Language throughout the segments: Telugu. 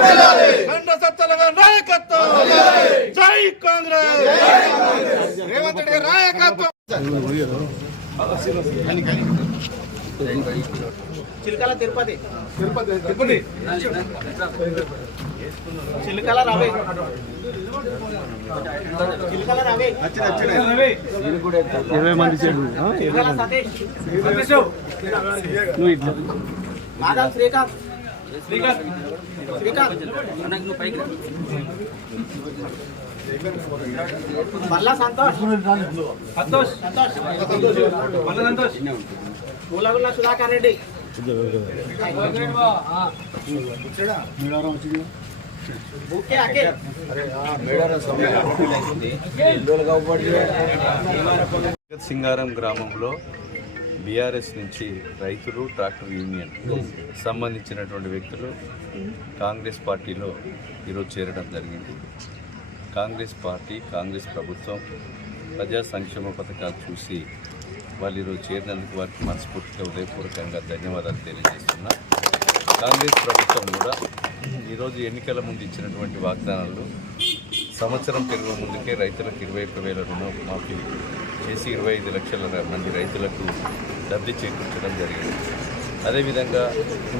खंड सत्तलगा नायकत्व जय कांग्रेस रेवंत रेड्डी नायकत्व చిలకల తిరుపతి చిలకల రవి చిలకల రవి 20 మంది చెడు చిలకల సతీష్ నువ్వు ఇట్లా మాధవ్ శ్రీకాంత్ నువ్వు పైకి మల్లా సంతోష్ మూలగుల్ల సుధాకర్ రెడ్డి సింగారం గ్రామంలో బీఆర్ఎస్ నుంచి రైతులు ట్రాక్టర్ యూనియన్ సంబంధించినటువంటి వ్యక్తులు కాంగ్రెస్ పార్టీలో ఈరోజు చేరడం జరిగింది. కాంగ్రెస్ పార్టీ కాంగ్రెస్ ప్రభుత్వం ప్రజా సంక్షేమ పథకాలు చూసి వాళ్ళు ఈరోజు చేరినందుకు వారికి మనస్ఫూర్తిగా హృదయపూర్వకంగా ధన్యవాదాలు తెలియజేస్తున్నా. కాంగ్రెస్ ప్రభుత్వం కూడా ఈరోజు ఎన్నికల ముందు ఇచ్చినటువంటి వాగ్దానాలు సంవత్సరం తిరగ ముందుకే రైతులకు 21,000 రుణమాఫీ చేసి 25 లక్షల మంది రైతులకు లబ్ధి చేకూర్చడం జరిగింది. అదేవిధంగా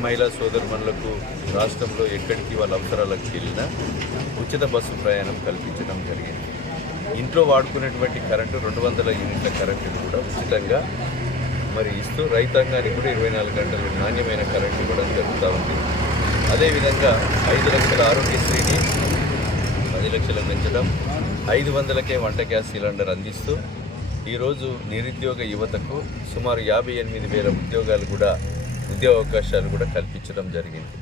మహిళా సోదరుమణులకు రాష్ట్రంలో ఎక్కడికి వాళ్ళ అవసరాలకు వెళ్ళినా ఉచిత బస్సు ప్రయాణం కల్పించడం జరిగింది. ఇంట్లో వాడుకునేటువంటి కరెంటు 200 యూనిట్ల కరెంటును కూడా ఉచితంగా మరి ఇస్తూ రైతాంగానికి కూడా 24 గంటలు నాణ్యమైన కరెంటు ఇవ్వడం జరుగుతూ ఉంది. అదేవిధంగా 5 లక్షల ఆరోగ్యశ్రీని 10 లక్షలకు పెంచడం, 500కే వంట గ్యాస్ సిలిండర్ అందిస్తూ ఈరోజు నిరుద్యోగ యువతకు సుమారు 58,000 ఉద్యోగ అవకాశాలు కూడా కల్పించడం జరిగింది.